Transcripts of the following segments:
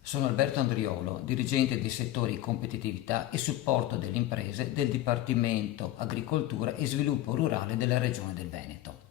Sono Alberto Andriolo, dirigente dei settori competitività e supporto delle imprese del Dipartimento Agricoltura e Sviluppo Rurale della Regione del Veneto.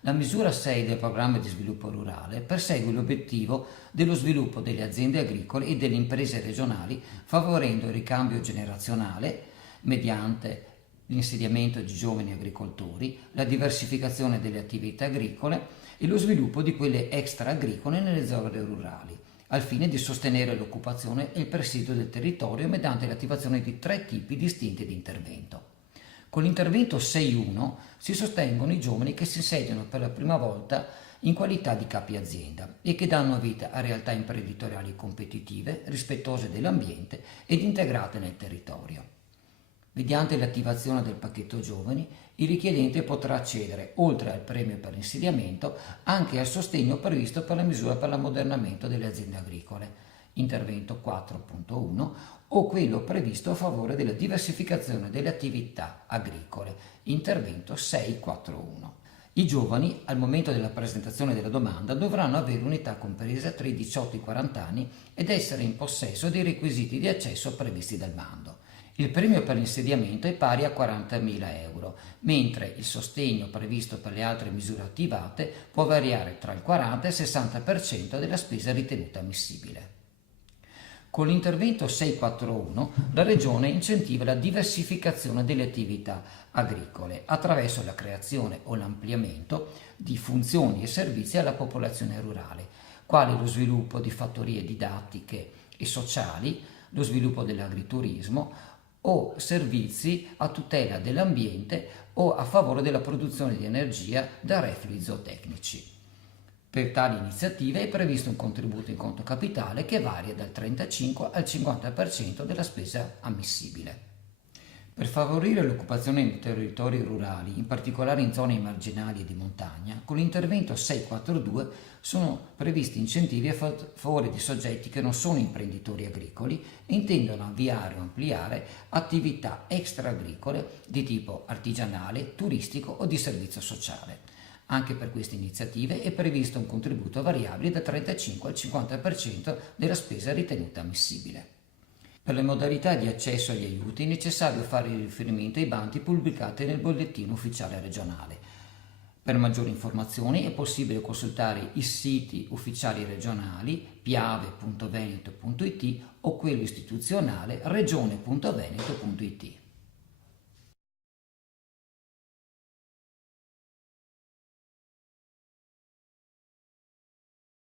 La misura 6 del programma di sviluppo rurale persegue l'obiettivo dello sviluppo delle aziende agricole e delle imprese regionali, favorendo il ricambio generazionale mediante l'insediamento di giovani agricoltori, la diversificazione delle attività agricole e lo sviluppo di quelle extra-agricole nelle zone rurali, al fine di sostenere l'occupazione e il presidio del territorio mediante l'attivazione di 3 tipi distinti di intervento. Con l'intervento 6.1 si sostengono i giovani che si insediano per la prima volta in qualità di capi azienda e che danno vita a realtà imprenditoriali competitive, rispettose dell'ambiente ed integrate nel territorio. Mediante l'attivazione del pacchetto giovani, il richiedente potrà accedere, oltre al premio per l'insediamento, anche al sostegno previsto per la misura per l'ammodernamento delle aziende agricole, intervento 4.1, o quello previsto a favore della diversificazione delle attività agricole, intervento 6.4.1. I giovani, al momento della presentazione della domanda, dovranno avere un'età compresa tra i 18 e i 40 anni ed essere in possesso dei requisiti di accesso previsti dal bando. Il premio per l'insediamento è pari a 40.000 euro, mentre il sostegno previsto per le altre misure attivate può variare tra il 40 e il 60% della spesa ritenuta ammissibile. Con l'intervento 641 la Regione incentiva la diversificazione delle attività agricole attraverso la creazione o l'ampliamento di funzioni e servizi alla popolazione rurale, quali lo sviluppo di fattorie didattiche e sociali, lo sviluppo dell'agriturismo o servizi a tutela dell'ambiente o a favore della produzione di energia da reflui zootecnici. Per tali iniziative è previsto un contributo in conto capitale che varia dal 35 al 50% della spesa ammissibile. Per favorire l'occupazione nei territori rurali, in particolare in zone marginali e di montagna, con l'intervento 642 sono previsti incentivi a favore di soggetti che non sono imprenditori agricoli e intendono avviare o ampliare attività extra-agricole di tipo artigianale, turistico o di servizio sociale. Anche per queste iniziative è previsto un contributo variabile dal 35 al 50% della spesa ritenuta ammissibile. Per le modalità di accesso agli aiuti è necessario fare riferimento ai bandi pubblicati nel bollettino ufficiale regionale. Per maggiori informazioni è possibile consultare i siti ufficiali regionali piave.veneto.it o quello istituzionale regione.veneto.it.